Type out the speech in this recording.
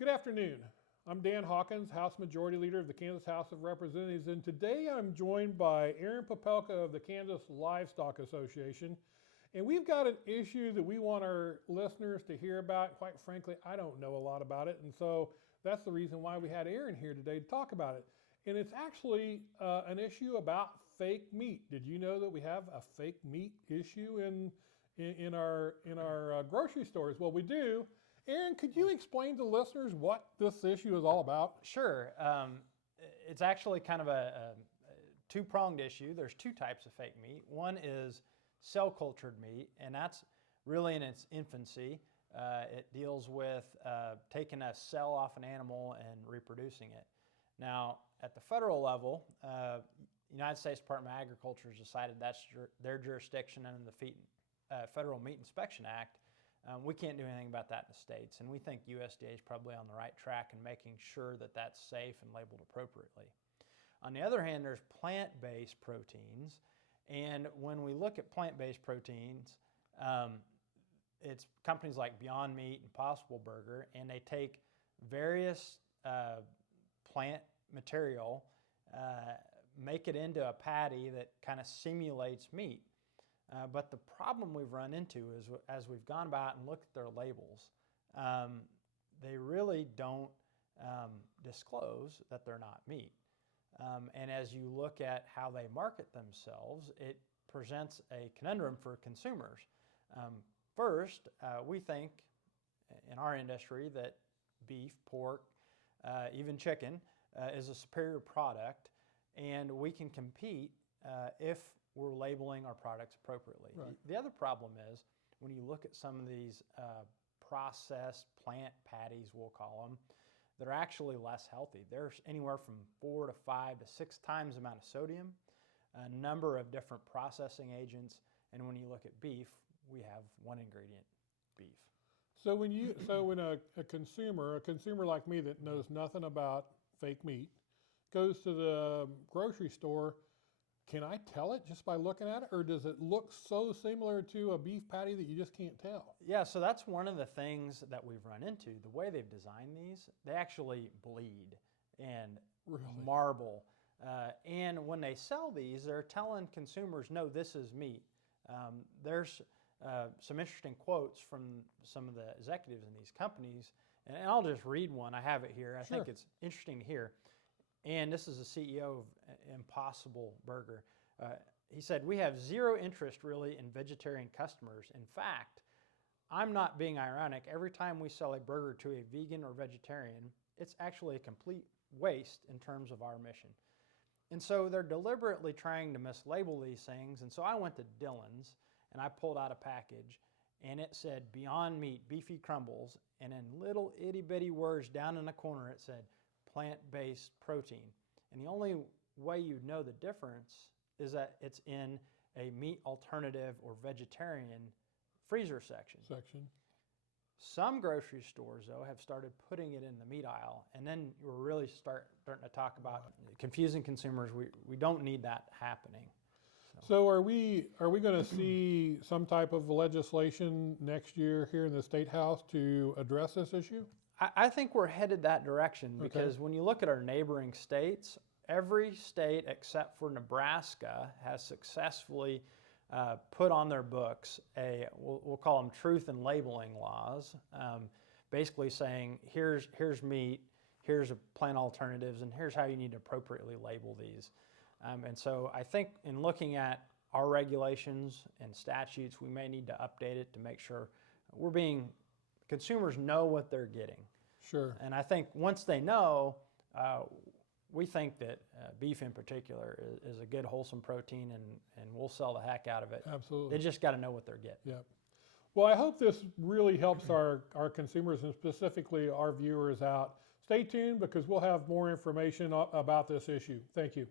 Good afternoon. I'm Dan Hawkins, House Majority Leader of the Kansas House of Representatives, and today I'm joined by Aaron Popelka of the Kansas Livestock Association. And we've got an issue that we want our listeners to hear about. Quite frankly, I don't know a lot about it, and so that's the reason why we had Aaron here today to talk about it. And it's actually an issue about fake meat. Did you know that we have a fake meat issue in our grocery stores? Well, we do. Aaron, could you explain to listeners what this issue is all about? Sure. It's actually kind of a two-pronged issue. There's two types of fake meat. One is cell-cultured meat, and that's really in its infancy. It deals with taking a cell off an animal and reproducing it. Now, at the federal level, United States Department of Agriculture has decided that's their jurisdiction under the Federal Meat Inspection Act. We can't do anything about that in the states, and we think USDA is probably on the right track in making sure that that's safe and labeled appropriately. On the other hand, there's plant-based proteins, and when we look at plant-based proteins, it's companies like Beyond Meat and Impossible Burger, and they take various plant material, make it into a patty that kind of simulates meat. But the problem we've run into is as we've gone about and looked at their labels, they really don't disclose that they're not meat. And as you look at how they market themselves, it presents a conundrum for consumers. First, we think in our industry that beef, pork, even chicken is a superior product, and we can compete if we're labeling our products appropriately. Right. The other problem is when you look at some of these processed plant patties, we'll call them, they're actually less healthy. There's anywhere from 4 to 5 to 6 times the amount of sodium, a number of different processing agents, and when you look at beef, we have one ingredient, beef. So when a consumer like me that knows nothing about fake meat, goes to the grocery store, can I tell it just by looking at it, or does it look so similar to a beef patty that you just can't tell? Yeah, so that's one of the things that we've run into. The way they've designed these, they actually bleed and marble. And when they sell these, they're telling consumers, no, this is meat. There's some interesting quotes from some of the executives in these companies, and I'll just read one. I have it here. I think it's interesting to hear. And this is the CEO of Impossible Burger. He said, "We have zero interest really in vegetarian customers. In fact, I'm not being ironic. Every time we sell a burger to a vegan or vegetarian, it's actually a complete waste in terms of our mission." And so they're deliberately trying to mislabel these things. And so I went to Dillon's and I pulled out a package and it said Beyond Meat Beefy Crumbles. And in little itty bitty words down in the corner, it said plant-based protein. And the only way you know the difference is that it's in a meat alternative or vegetarian freezer section. Some grocery stores, though, have started putting it in the meat aisle, and then we're really starting to talk about confusing consumers. We don't need that happening. So are we going to see some type of legislation next year here in the State House to address this issue? I think we're headed that direction because when you look at our neighboring states, every state except for Nebraska has successfully put on their books we'll call them truth and labeling laws, basically saying here's meat, here's plant alternatives, and here's how you need to appropriately label these. And so I think in looking at our regulations and statutes, we may need to update it to make sure consumers know what they're getting. Sure. And I think once they know, we think that beef in particular is a good wholesome protein, and we'll sell the heck out of it. Absolutely. They just got to know what they're getting. Yep. Well, I hope this really helps our consumers and specifically our viewers out. Stay tuned because we'll have more information about this issue. Thank you.